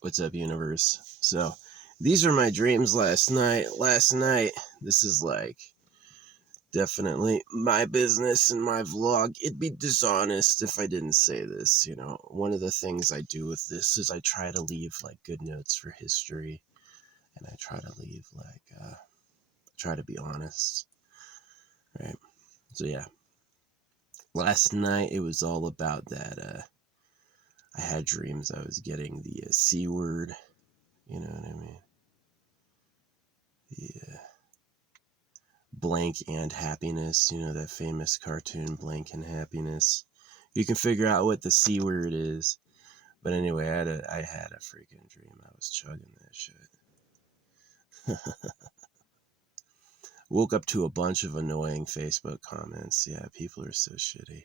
What's up, universe? So, these are my dreams last night. This is like definitely my business and my vlog. It'd be dishonest if I didn't say this. One of the things I do with this is I try to leave like good notes for history, and I try to leave try to be honest, right? So, yeah, last night it was all about that. I had dreams I was getting the C word, you know what I mean? The Blank and Happiness, that famous cartoon, Blank and Happiness. You can figure out what the C word is. But anyway, I had a freaking dream. I was chugging that shit. Woke up to a bunch of annoying Facebook comments. Yeah, people are so shitty.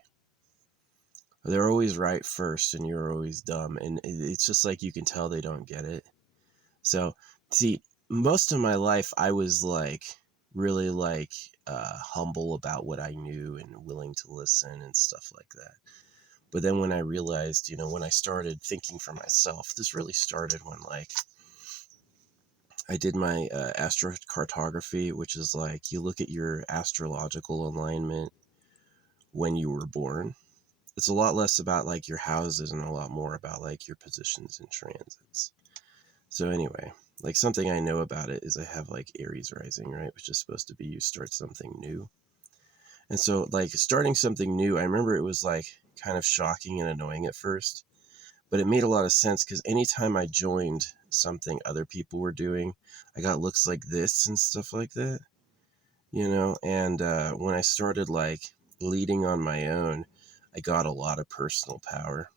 They're always right first and you're always dumb. And it's just like you can tell they don't get it. So, see, most of my life I was like really humble about what I knew and willing to listen and stuff like that. But then when I realized, when I started thinking for myself, this really started when I did my astrocartography, which is like you look at your astrological alignment when you were born. It's a lot less about like your houses and a lot more about like your positions and transits. So anyway, like something I know about it is I have like Aries rising, right? Which is supposed to be you start something new. And so like starting something new, I remember it was like kind of shocking and annoying at first, but it made a lot of sense because anytime I joined something other people were doing, I got looks like this and stuff like that, and when I started like leading on my own, I got a lot of personal power.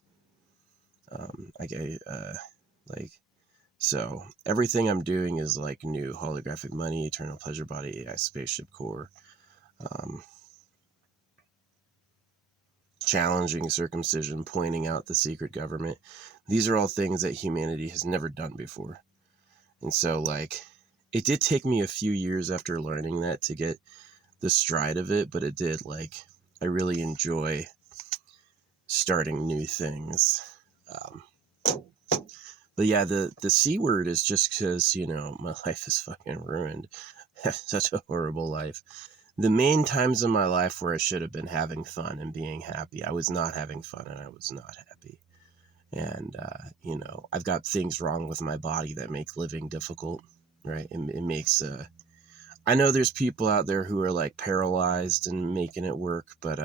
So everything I'm doing is like new: holographic money, eternal pleasure body, AI spaceship core, challenging circumcision, pointing out the secret government. These are all things that humanity has never done before. And so like it did take me a few years after learning that to get the stride of it, but it did. Like I really enjoy starting new things. But yeah, the C word is just because, my life is fucking ruined. Such a horrible life. The main times in my life where I should have been having fun and being happy, I was not having fun and I was not happy. And, I've got things wrong with my body that make living difficult, right? It makes, I know there's people out there who are like paralyzed and making it work, but,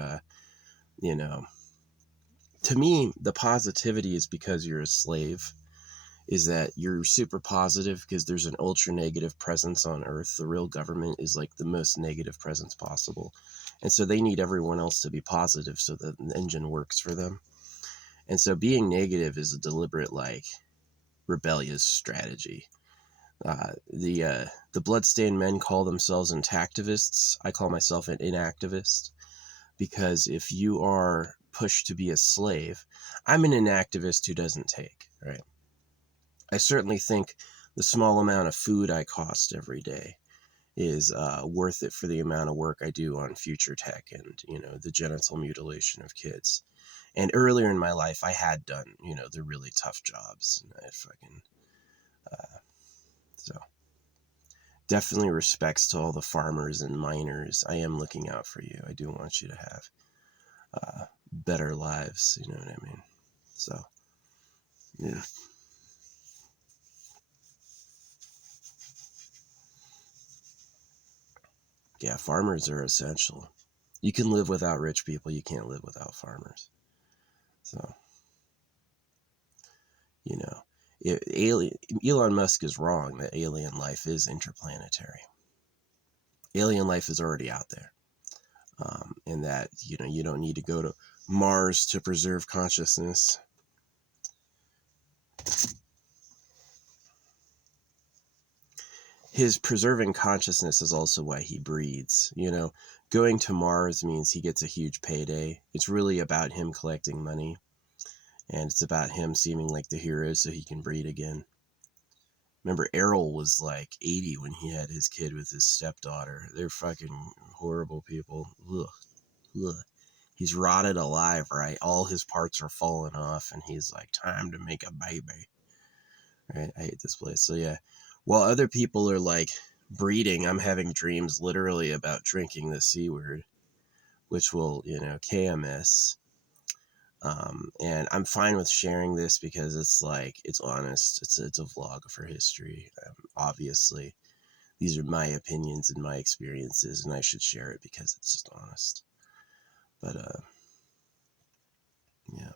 to me, the positivity is because you're a slave. Is that you're super positive because there's an ultra negative presence on Earth. The real government is like the most negative presence possible. And so they need everyone else to be positive so that the engine works for them. And so being negative is a deliberate, like, rebellious strategy. The bloodstained men call themselves intactivists. I call myself an inactivist because if you are pushed to be a slave, I'm an inactivist who doesn't take, right? I certainly think the small amount of food I cost every day is worth it for the amount of work I do on future tech and, the genital mutilation of kids. And earlier in my life, I had done, the really tough jobs. And I fucking, so definitely respects to all the farmers and miners. I am looking out for you. I do want you to have better lives. You know what I mean? So, yeah. Yeah, farmers are essential. You can live without rich people. You can't live without farmers. So, Elon Musk is wrong that alien life is interplanetary. Alien life is already out there. And that, you don't need to go to Mars to preserve consciousness. His preserving consciousness is also why he breeds. Going to Mars means he gets a huge payday. It's really about him collecting money. And it's about him seeming like the hero so he can breed again. Remember, Errol was like 80 when he had his kid with his stepdaughter. They're fucking horrible people. Ugh. Ugh. He's rotted alive, right? All his parts are falling off, and he's like, time to make a baby. right? I hate this place. So yeah, while other people are like breeding, I'm having dreams literally about drinking the C word, which will, KMS. And I'm fine with sharing this because it's like, it's honest. It's a vlog for history. Obviously, these are my opinions and my experiences, and I should share it because it's just honest. But yeah,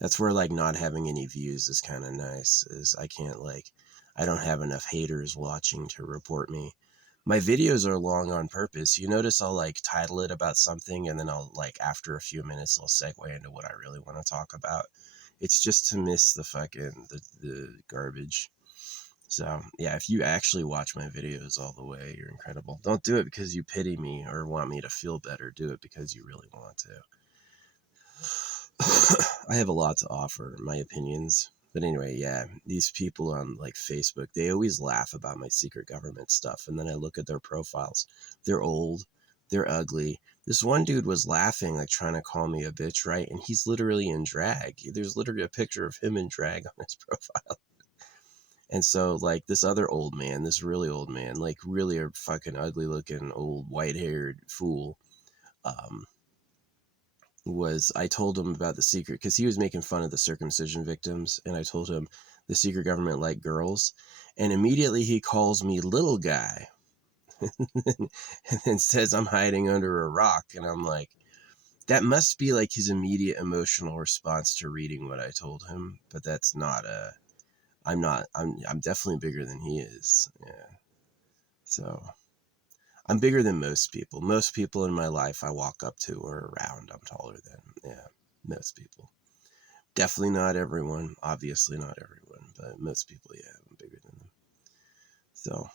that's where like not having any views is kind of nice. Is I don't have enough haters watching to report me. My videos are long on purpose. You notice I'll like title it about something, and then I'll like after a few minutes I'll segue into what I really want to talk about. It's just to miss the fucking the garbage. So yeah, if you actually watch my videos all the way, you're incredible. Don't do it because you pity me or want me to feel better. Do it because you really want to. I have a lot to offer, my opinions. But anyway, yeah, these people on like Facebook, they always laugh about my secret government stuff. And then I look at their profiles. They're old, they're ugly. This one dude was laughing, like trying to call me a bitch, right? And he's literally in drag. There's literally a picture of him in drag on his profile. And so, like, this other old man, this really old man, like, really a fucking ugly looking old white haired fool, um, I told him about the secret because he was making fun of the circumcision victims. And I told him the secret government liked girls. And immediately he calls me little guy and then says I'm hiding under a rock. And I'm like, that must be like his immediate emotional response to reading what I told him. But that's not I'm definitely bigger than he is. Yeah. So I'm bigger than most people. Most people in my life I walk up to or around, I'm taller than. Yeah, most people. Definitely not everyone. Obviously not everyone, but most people, yeah, I'm bigger than them. So,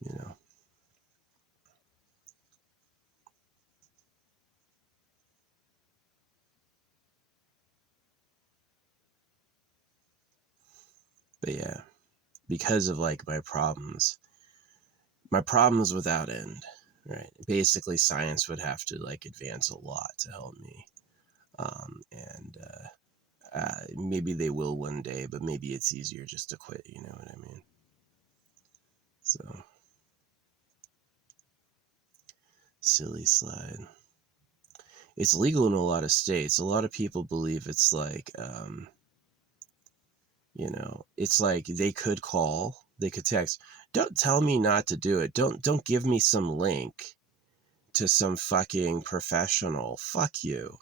you know. But yeah, because of like my problems without end, right? Basically, science would have to like advance a lot to help me. And maybe they will one day, but maybe it's easier just to quit, you know what I mean? So, silly slide. It's legal in a lot of states. A lot of people believe it's like, it's like they could call, they could text. Don't tell me not to do it. Don't give me some link to some fucking professional. Fuck you.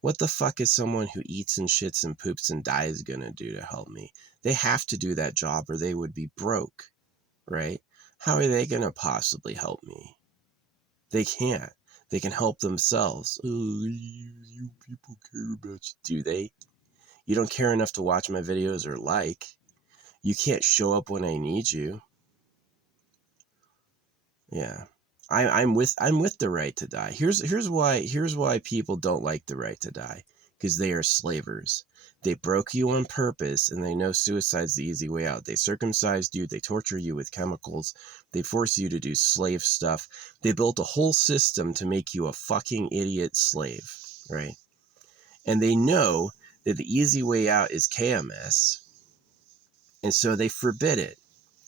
What the fuck is someone who eats and shits and poops and dies gonna do to help me? They have to do that job or they would be broke, right? How are they gonna possibly help me? They can't. They can help themselves. Oh, you people care about you. Do they? You don't care enough to watch my videos or like. You can't show up when I need you. Yeah. I'm with the right to die. Here's why people don't like the right to die. Because they are slavers. They broke you on purpose and they know suicide's the easy way out. They circumcised you, they torture you with chemicals, they force you to do slave stuff. They built a whole system to make you a fucking idiot slave, right? And they know that the easy way out is KMS. And so they forbid it.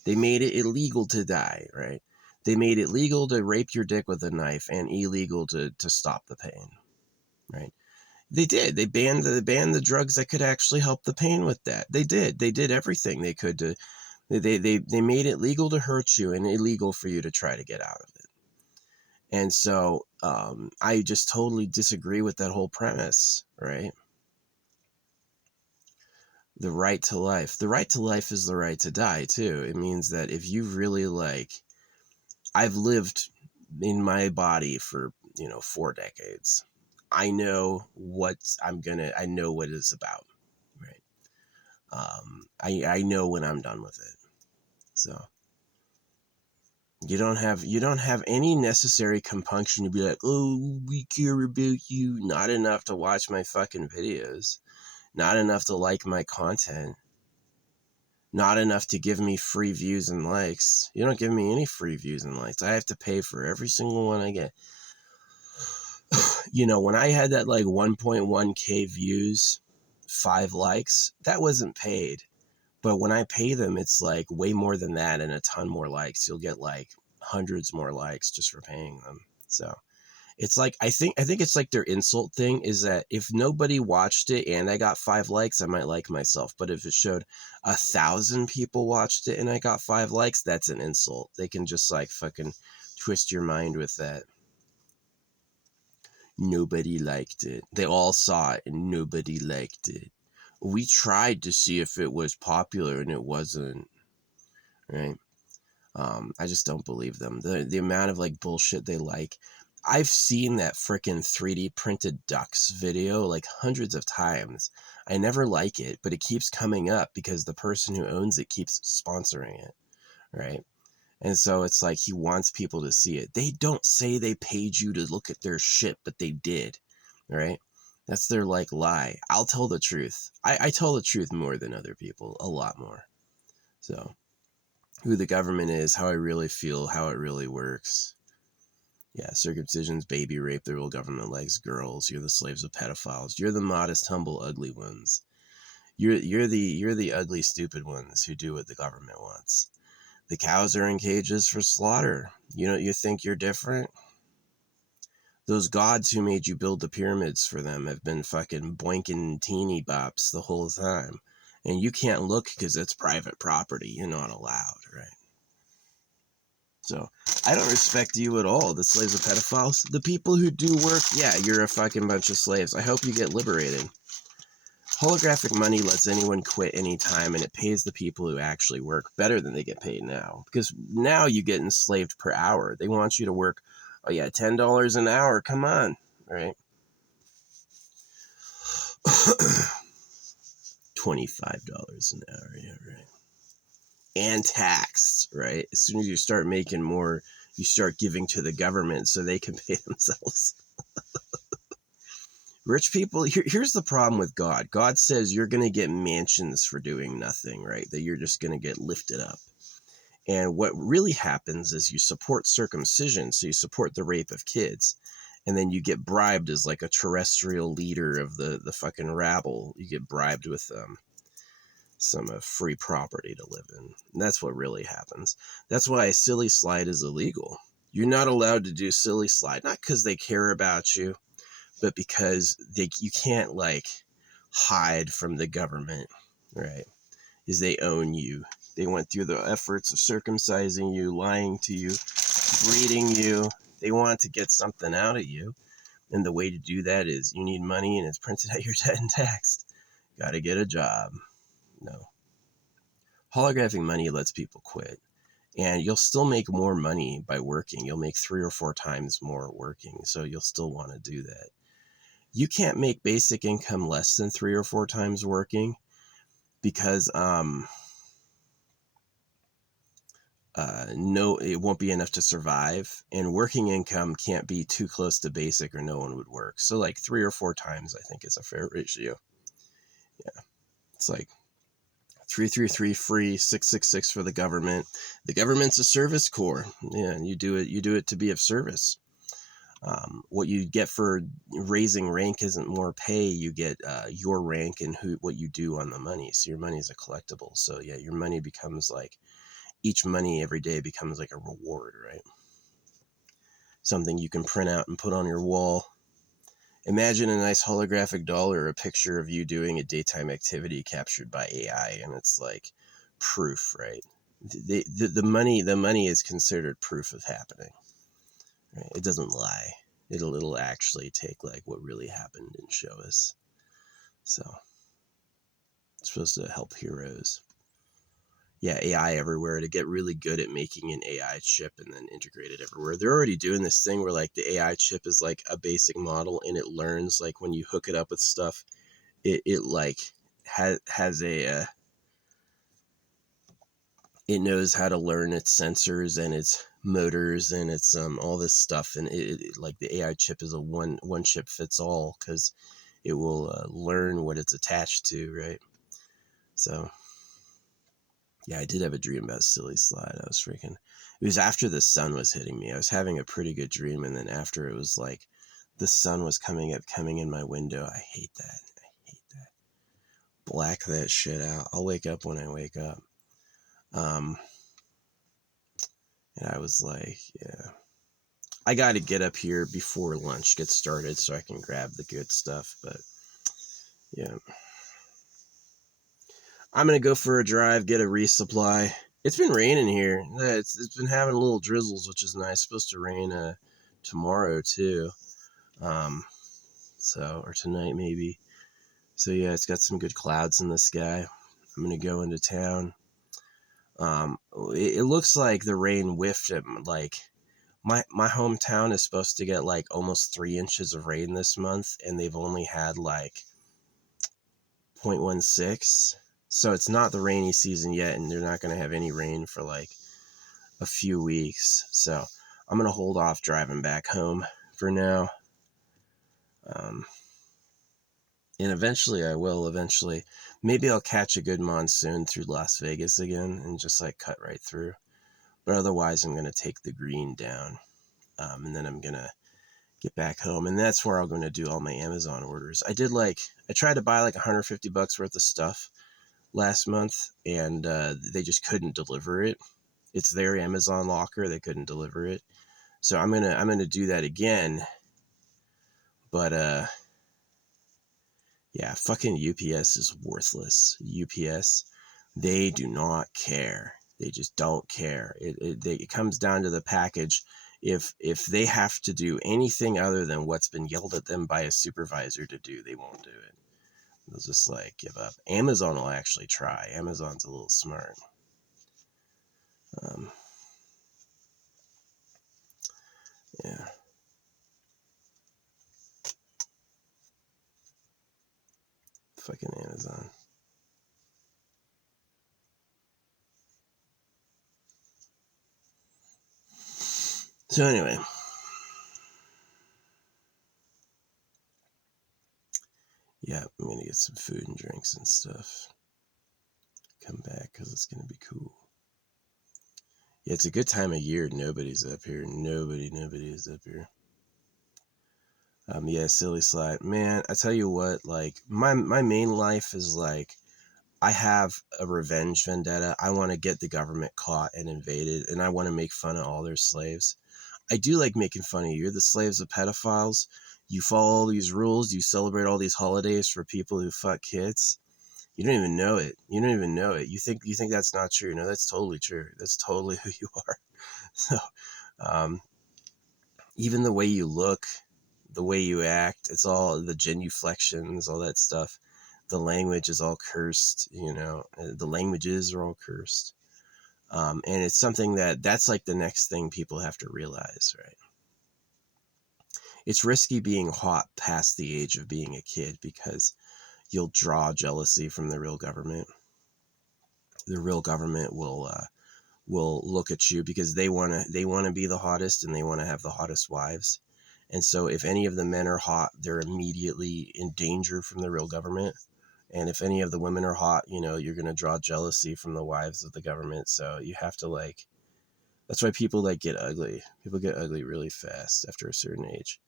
They made it illegal to die, right? They made it legal to rape your dick with a knife and illegal to stop the pain, right? They did. They banned the drugs that could actually help the pain with that. They did. They did everything they could to. They made it legal to hurt you and illegal for you to try to get out of it. And so I just totally disagree with that whole premise, right? The right to life. The right to life is the right to die too. It means that if you really like, I've lived in my body for 4 decades. I know I know what it's about, right? I know when I'm done with it. So you don't have any necessary compunction to be like, oh, we care about you. Not enough to watch my fucking videos. Not enough to like my content. Not enough to give me free views and likes. You don't give me any free views and likes. I have to pay for every single one I get. When I had that like 1.1k views 5 likes, that wasn't paid. But when I pay them, it's like way more than that and a ton more likes. You'll get like hundreds more likes just for paying them. So it's like, I think it's like their insult thing is that if nobody watched it and I got 5 likes, I might like myself. But if it showed 1,000 people watched it and I got 5 likes, that's an insult. They can just like fucking twist your mind with that. Nobody liked it. They all saw it and nobody liked it. We tried to see if it was popular and it wasn't, right? I just don't believe them. The amount of like bullshit they like. I've seen that frickin' 3D printed ducks video like hundreds of times. I never like it, but it keeps coming up because the person who owns it keeps sponsoring it, right? And so it's like he wants people to see it. They don't say they paid you to look at their shit, but they did, right? That's their like lie. I'll tell the truth. I tell the truth more than other people, a lot more. So who the government is, how I really feel, how it really works. Yeah, circumcisions, baby rape, the real government likes girls. You're the slaves of pedophiles. You're the modest, humble, ugly ones. You're the ugly, stupid ones who do what the government wants. The cows are in cages for slaughter. You think you're different? Those gods who made you build the pyramids for them have been fucking boinking teeny bops the whole time. And you can't look because it's private property. You're not allowed, right? So, I don't respect you at all, the slaves of pedophiles. The people who do work, yeah, you're a fucking bunch of slaves. I hope you get liberated. Holographic money lets anyone quit anytime, and it pays the people who actually work better than they get paid now. Because now you get enslaved per hour. They want you to work, oh yeah, $10 an hour, come on, right? $25 an hour, yeah, right. And taxed, right? As soon as you start making more, you start giving to the government so they can pay themselves. Rich people, here's the problem with God. God says you're going to get mansions for doing nothing, right? That you're just going to get lifted up. And what really happens is you support circumcision, so you support the rape of kids. And then you get bribed as like a terrestrial leader of the fucking rabble. You get bribed with some free property to live in. And that's what really happens. That's why Silly Slide is illegal. You're not allowed to do Silly Slide, not because they care about you, but because you can't like hide from the government, right? Is they own you. They went through the efforts of circumcising you, lying to you, breeding you. They want to get something out of you. And the way to do that is you need money and it's printed out your debt and taxed. Got to get a job. No. Holographic money lets people quit. And you'll still make more money by working. You'll make 3 or 4 times more working. So you'll still want to do that. You can't make basic income less than 3 or 4 times working because no, it won't be enough to survive, and working income can't be too close to basic or no one would work. So like 3 or 4 times I think is a fair ratio. Yeah, it's like 333 free, 666 for the government. The government's a service corps. Yeah, and you do it to be of service. What you get for raising rank isn't more pay. You get your rank and what you do on the money. So your money is a collectible. So yeah, your money becomes like, each money every day becomes like a reward, right? Something you can print out and put on your wall. Imagine a nice holographic doll or a picture of you doing a daytime activity captured by AI, and it's like proof, right? The money is considered proof of happening. Right? It doesn't lie. It'll actually take like what really happened and show us. So it's supposed to help heroes. Yeah, AI everywhere, to get really good at making an AI chip and then integrate it everywhere. They're already doing this thing where like the AI chip is like a basic model and it learns like when you hook it up with stuff, it like has a it knows how to learn its sensors and its motors and its all this stuff, and it like the AI chip is a one chip fits all because it will learn what it's attached to, right? So yeah, I did have a dream about Silly Slide. It was after the sun was hitting me. I was having a pretty good dream, and then after it was like the sun was coming in my window. I hate that. black that shit out. I'll wake up when I wake up. And I was like, yeah, I got to get up here before lunch gets started so I can grab the good stuff. But yeah, I'm going to go for a drive, get a resupply. It's been raining here. It's been having little drizzles, which is nice. It's supposed to rain tomorrow too. Or tonight maybe. So yeah, it's got some good clouds in the sky. I'm going to go into town. It looks like the rain whiffed at like my hometown is supposed to get like almost 3 inches of rain this month, and they've only had like 0.16. So it's not the rainy season yet, and they're not going to have any rain for like a few weeks. So I'm going to hold off driving back home for now. And eventually I will. Maybe I'll catch a good monsoon through Las Vegas again and just like cut right through. But otherwise, I'm going to take the green down. And then I'm going to get back home. And that's where I'm going to do all my Amazon orders. I tried to buy like $150 worth of stuff last month, and they just couldn't deliver it. It's their Amazon locker. They couldn't deliver it. So I'm going to do that again. But, yeah, fucking UPS is worthless. UPS, they do not care. They just don't care. It comes down to the package. If they have to do anything other than what's been yelled at them by a supervisor to do, they won't do it. They'll just like give up. Amazon will actually try. Amazon's a little smart. Yeah. Fucking Amazon. So anyway, yeah, I'm gonna get some food and drinks and stuff. Come back because it's gonna be cool. Yeah, it's a good time of year. Nobody's up here. Nobody is up here. Yeah, silly slide. Man, I tell you what, like my main life is like I have a revenge vendetta. I want to get the government caught and invaded, and I want to make fun of all their slaves. I do like making fun of you. You're the slaves of pedophiles. You follow all these rules. You celebrate all these holidays for people who fuck kids. You don't even know it. You think that's not true. No, that's totally true. That's totally who you are. So, even the way you look, the way you act, it's all the genuflections, all that stuff. The language is all cursed, the languages are all cursed. And it's something that's like the next thing people have to realize, right? It's risky being hot past the age of being a kid because you'll draw jealousy from the real government. The real government will look at you because they want to be the hottest, and they want to have the hottest wives. And so if any of the men are hot, they're immediately in danger from the real government. And if any of the women are hot, you're going to draw jealousy from the wives of the government. So you have to that's why people get ugly. People get ugly really fast after a certain age.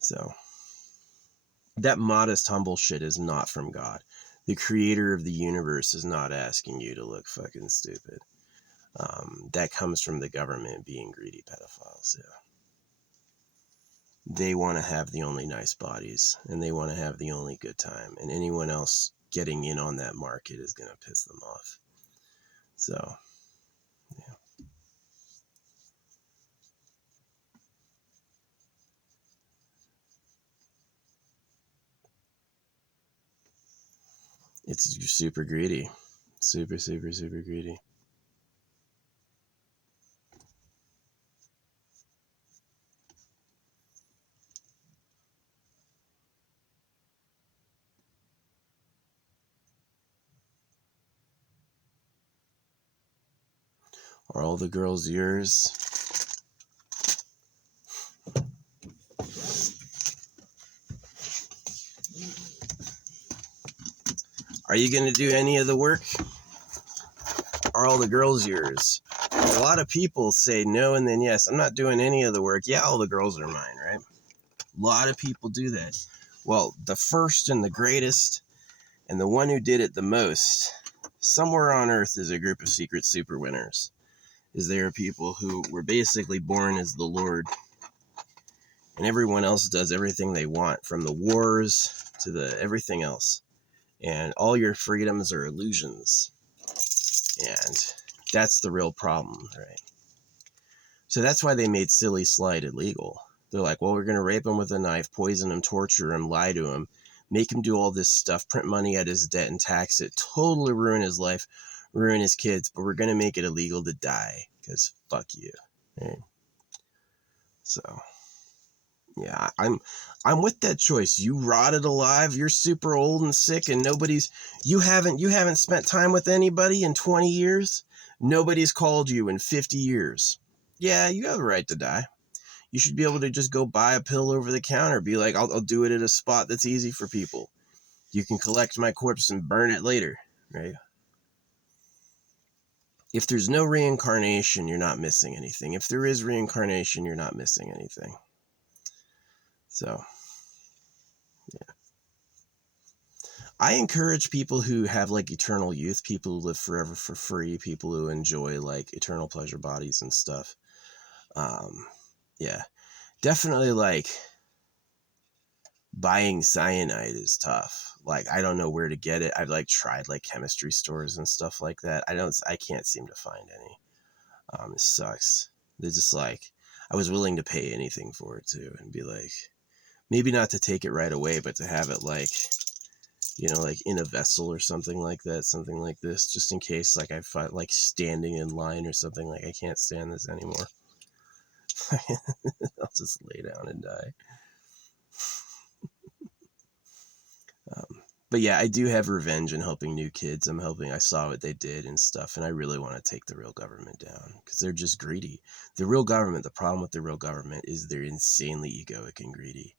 So that modest, humble shit is not from God. The creator of the universe is not asking you to look fucking stupid. That comes from the government being greedy pedophiles. Yeah. They want to have the only nice bodies, and they want to have the only good time, and anyone else getting in on that market is going to piss them off. So, yeah. It's super greedy. Super, super, super greedy. Are all the girls yours? Are you going to do any of the work? Are all the girls yours? A lot of people say no and then yes. I'm not doing any of the work. Yeah, all the girls are mine, right? A lot of people do that. Well, the first and the greatest And the one who did it the most, somewhere on Earth, is a group of secret super winners. Is there are people who were basically born as the Lord, and everyone else does everything they want, from the wars to the everything else. And all your freedoms are illusions. And that's the real problem, right? So that's why they made Silly Slide illegal. They're like, well, we're going to rape him with a knife, poison him, torture him, lie to him, make him do all this stuff, print money at his debt and tax it, totally ruin his life, ruin his kids, but we're going to make it illegal to die because fuck you. Right? So, yeah, I'm with that choice. You rotted alive, you're super old and sick, and you haven't spent time with anybody in 20 years. Nobody's called you in 50 years. Yeah, you have a right to die. You should be able to just go buy a pill over the counter. Be like, I'll do it at a spot that's easy for people. You can collect my corpse and burn it later, right? If there's no reincarnation, you're not missing anything. If there is reincarnation, you're not missing anything. So, yeah. I encourage people who have like eternal youth, people who live forever for free, people who enjoy like eternal pleasure bodies and stuff. Yeah, definitely like buying cyanide is tough. Like, I don't know where to get it. I've like tried like chemistry stores and stuff like that. I can't seem to find any. It sucks. They're just like, I was willing to pay anything for it too, and be like, maybe not to take it right away, but to have it like, you know, like in a vessel or something like that, something like this, just in case like I find like standing in line or something, like I can't stand this anymore. I'll just lay down and die. But yeah, I do have revenge in helping new kids. I saw what they did and stuff, and I really want to take the real government down because they're just greedy. The real government, the problem with the real government is they're insanely egoic and greedy.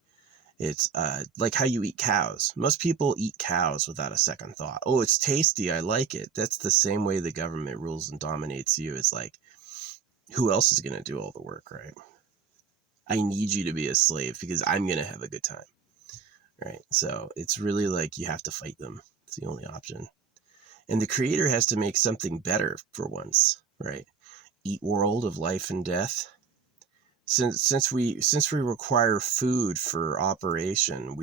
It's like how you eat cows. Most people eat cows without a second thought. Oh, it's tasty, I like it. That's the same way the government rules and dominates you. It's like, who else is going to do all the work, right? I need you to be a slave because I'm going to have a good time. Right? So it's really like you have to fight them. It's the only option. And the creator has to make something better for once, right? Eat world of life and death. Since we require food for operation,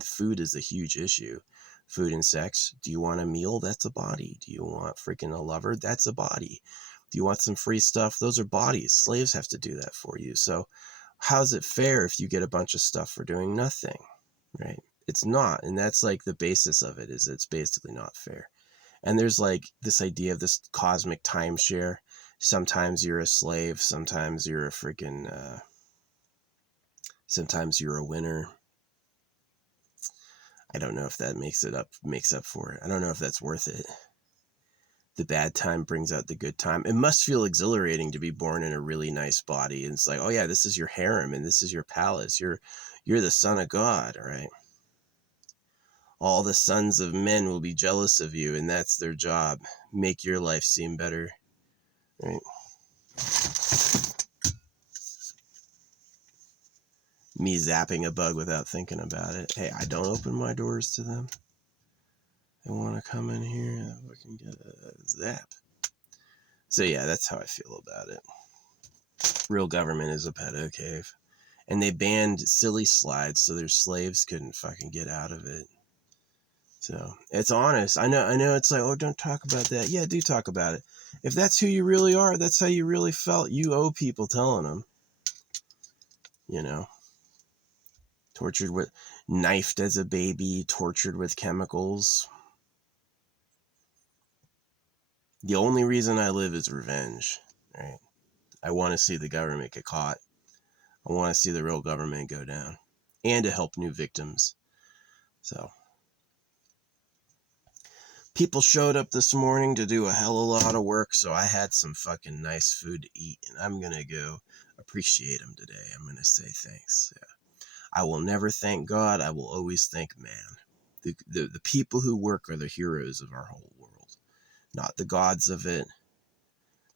food is a huge issue. Food and sex. Do you want a meal? That's a body. Do you want freaking a lover? That's a body. Do you want some free stuff? Those are bodies. Slaves have to do that for you. So how's it fair if you get a bunch of stuff for doing nothing? Right? It's not. And that's like the basis of it, is it's basically not fair. And there's like this idea of this cosmic timeshare. Sometimes you're a slave, sometimes you're a freaking sometimes you're a winner. I don't know if that makes up for it. I don't know if that's worth it. The bad time brings out the good time. It must feel exhilarating to be born in a really nice body. And it's like, oh yeah, this is your harem and this is your palace. You're the son of God, right? All the sons of men will be jealous of you, and that's their job. Make your life seem better, right? Me zapping a bug without thinking about it. Hey, I don't open my doors to them. They want to come in here, we can get a zap. So yeah, that's how I feel about it. Real government is a pedo cave. And they banned silly slides so their slaves couldn't fucking get out of it. So it's honest. I know it's like, oh, don't talk about that. Yeah, do talk about it. If that's who you really are, that's how you really felt, you owe people telling them. You know, knifed as a baby, tortured with chemicals. The only reason I live is revenge, right? I want to see the government get caught. I want to see the real government go down, and to help new victims. So people showed up this morning to do a hell of a lot of work, so I had some fucking nice food to eat, and I'm going to go appreciate them today. I'm going to say thanks. Yeah. I will never thank God. I will always thank man. The people who work are the heroes of our whole world, not the gods of it,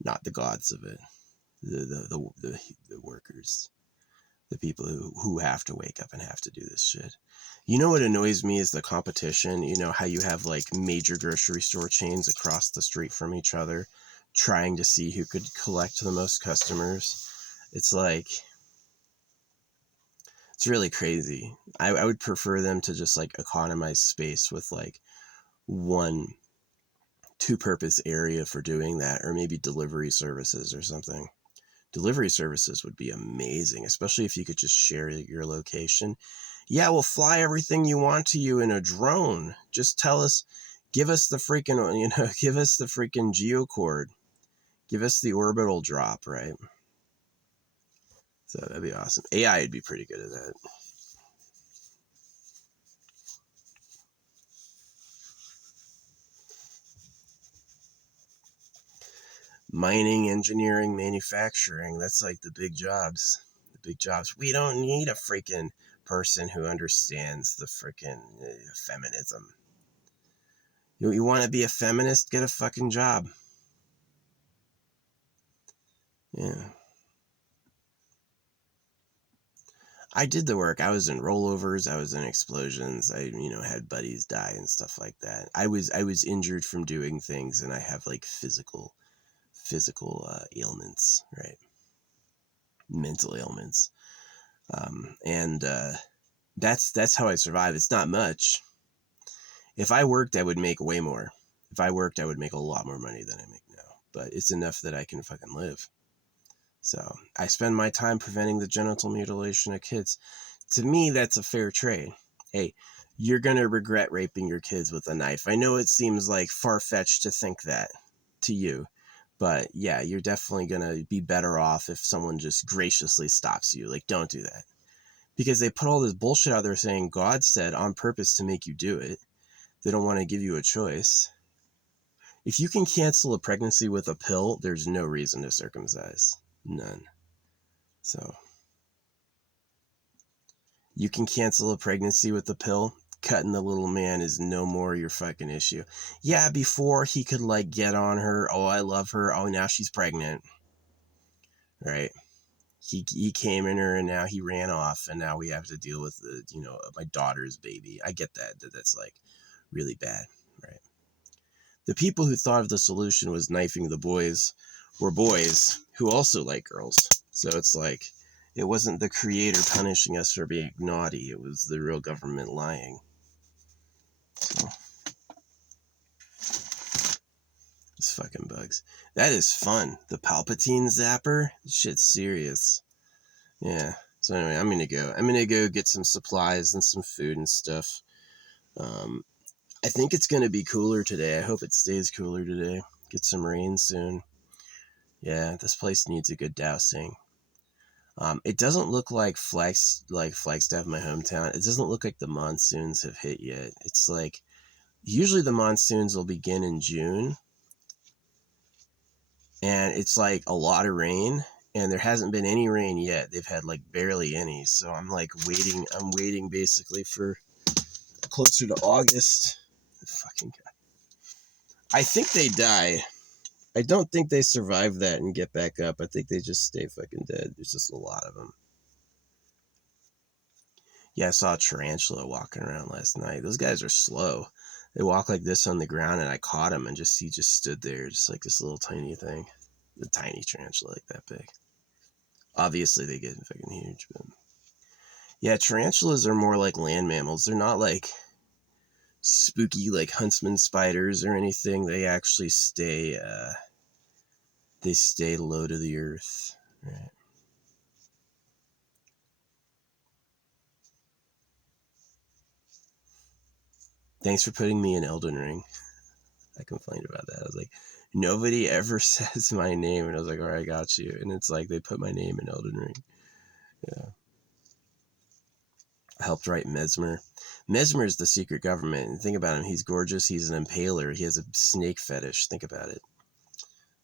not the gods of it, the workers. The people who have to wake up and have to do this shit. You know what annoys me is the competition. You know how you have like major grocery store chains across the street from each other trying to see who could collect the most customers. It's like, it's really crazy. I would prefer them to just like economize space with like one two-purpose area for doing that, or maybe delivery services or something. Delivery services would be amazing, especially if you could just share your location. Yeah, we'll fly everything you want to you in a drone. Just tell us, give us the freaking, give us the freaking geocord. Give us the orbital drop, right? So that'd be awesome. AI would be pretty good at that. Mining, engineering, manufacturing, that's like the big jobs. The big jobs. We don't need a freaking person who understands the freaking feminism. You want to be a feminist? Get a fucking job. Yeah. I did the work. I was in rollovers. I was in explosions. I, had buddies die and stuff like that. I was injured from doing things, and I have like physical ailments, right? Mental ailments. And that's how I survive. It's not much. If I worked, I would make way more. If I worked, I would make a lot more money than I make now. But it's enough that I can fucking live. So I spend my time preventing the genital mutilation of kids. To me, that's a fair trade. Hey, you're going to regret raping your kids with a knife. I know it seems like far-fetched to think that to you, but yeah, you're definitely going to be better off if someone just graciously stops you. Like, don't do that. Because they put all this bullshit out there saying God said on purpose to make you do it. They don't want to give you a choice. If you can cancel a pregnancy with a pill, there's no reason to circumcise. None. So, you can cancel a pregnancy with a pill. Cutting the little man is no more your fucking issue. Yeah, before he could like get on her. Oh, I love her. Oh, now she's pregnant. Right? He came in her and now he ran off and now we have to deal with the, my daughter's baby. I get that. That's like really bad. Right? The people who thought of the solution was knifing the boys were boys who also like girls. So it's like, it wasn't the creator punishing us for being naughty. It was the real government lying. So, it's fucking bugs. That is fun. The Palpatine zapper? This shit's serious. Yeah. So anyway, I'm gonna go get some supplies and some food and stuff. I think it's gonna be cooler today. I hope it stays cooler today. Get some rain soon. Yeah, this place needs a good dousing. It doesn't look like Flagstaff, my hometown. It doesn't look like the monsoons have hit yet. It's like, usually the monsoons will begin in June. And it's like a lot of rain. And there hasn't been any rain yet. They've had like barely any. So I'm like waiting. I'm waiting basically for closer to August. The fucking guy. I think they die. I don't think they survive that and get back up. I think they just stay fucking dead. There's just a lot of them. Yeah, I saw a tarantula walking around last night. Those guys are slow. They walk like this on the ground, and I caught him, and he just stood there, just like this little tiny thing. A tiny tarantula like that big. Obviously, they get fucking huge, but yeah, tarantulas are more like land mammals. They're not like spooky like huntsman spiders or anything. They actually stay low to the earth. Right. Thanks for putting me in Elden Ring. I complained about that. I was like, nobody ever says my name, and I was like, all right, I got you. And it's like they put my name in Elden Ring. Yeah. I helped write Mesmer. Mesmer is the secret government. And think about him. He's gorgeous. He's an impaler. He has a snake fetish. Think about it.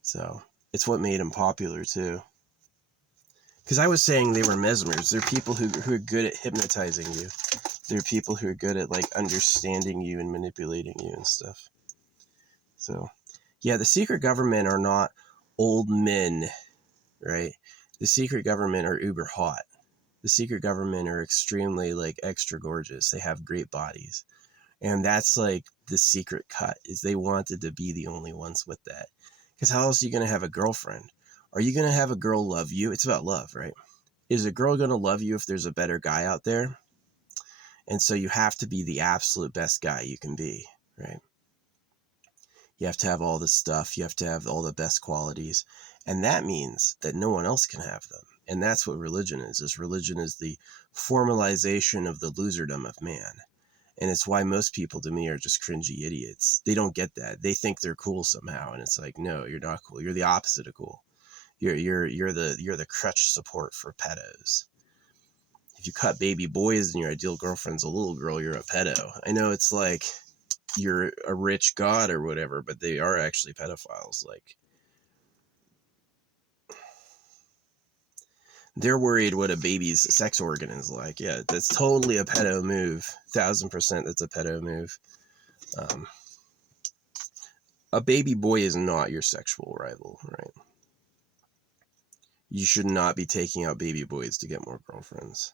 So it's what made him popular too. Because I was saying they were mesmers. They're people who are good at hypnotizing you. They're people who are good at like understanding you and manipulating you and stuff. So, yeah, the secret government are not old men, right? The secret government are uber hot. The secret government are extremely like extra gorgeous. They have great bodies. And that's like the secret cut, is they wanted to be the only ones with that. Because how else are you going to have a girlfriend? Are you going to have a girl love you? It's about love, right? Is a girl going to love you if there's a better guy out there? And so you have to be the absolute best guy you can be, right? You have to have all this stuff. You have to have all the best qualities. And that means that no one else can have them. And that's what religion is. Religion is the formalization of the loserdom of man. And it's why most people to me are just cringy idiots. They don't get that. They think they're cool somehow. And it's like, no, you're not cool. You're the opposite of cool. You're the crutch support for pedos. If you cut baby boys and your ideal girlfriend's a little girl, you're a pedo. I know it's like you're a rich god or whatever, but they are actually pedophiles. Like, they're worried what a baby's sex organ is like. Yeah, that's totally a pedo move. 1000% that's a pedo move. A baby boy is not your sexual rival, right? You should not be taking out baby boys to get more girlfriends.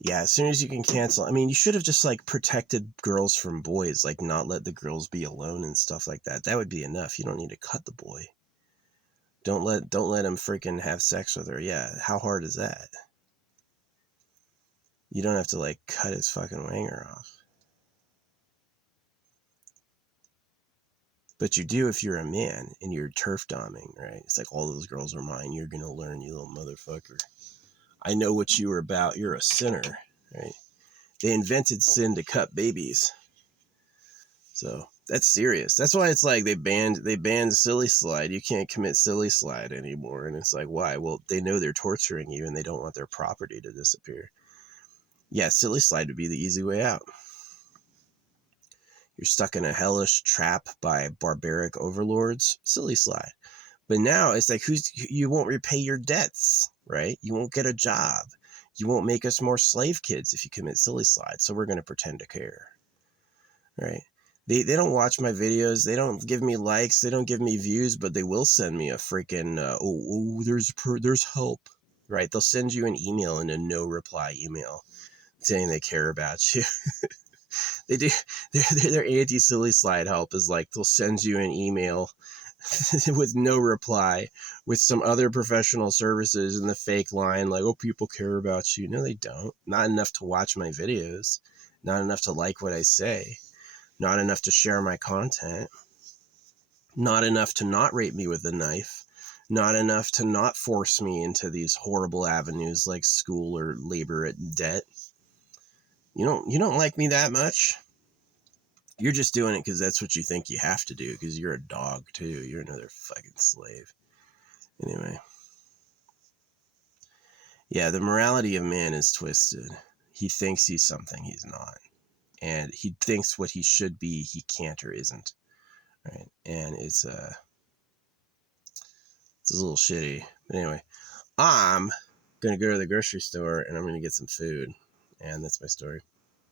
Yeah, as soon as you can cancel. I mean, you should have just like protected girls from boys, like not let the girls be alone and stuff like that. That would be enough. You don't need to cut the boy. Don't let him freaking have sex with her. Yeah, how hard is that? You don't have to like cut his fucking wanger off. But you do if you're a man and you're turf doming, right? It's like, all those girls are mine. You're gonna learn, you little motherfucker. I know what you were about. You're a sinner, right? They invented sin to cut babies. So that's serious. That's why it's like they banned silly slide. You can't commit silly slide anymore. And it's like, why? Well, they know they're torturing you and they don't want their property to disappear. Yeah, silly slide would be the easy way out. You're stuck in a hellish trap by barbaric overlords. Silly slide. But now it's like, you won't repay your debts, right? You won't get a job. You won't make us more slave kids if you commit silly slide. So we're going to pretend to care, right? They don't watch my videos. They don't give me likes. They don't give me views, but they will send me a freaking, there's help, right? They'll send you an email and a no reply email saying they care about you. They do. Their anti silly slide help is like, they'll send you an email with no reply with some other professional services in the fake line, like, oh, people care about you. No, they don't. Not enough to watch my videos. Not enough to like what I say. Not enough to share my content. Not enough to not rape me with a knife. Not enough to not force me into these horrible avenues like school or labor at debt. You don't like me that much? You're just doing it because that's what you think you have to do, because you're a dog too. You're another fucking slave. Anyway. Yeah, the morality of man is twisted. He thinks he's something he's not. And he thinks what he should be, he can't or isn't. Right? And it's a little shitty. But anyway, I'm going to go to the grocery store and I'm going to get some food. And that's my story.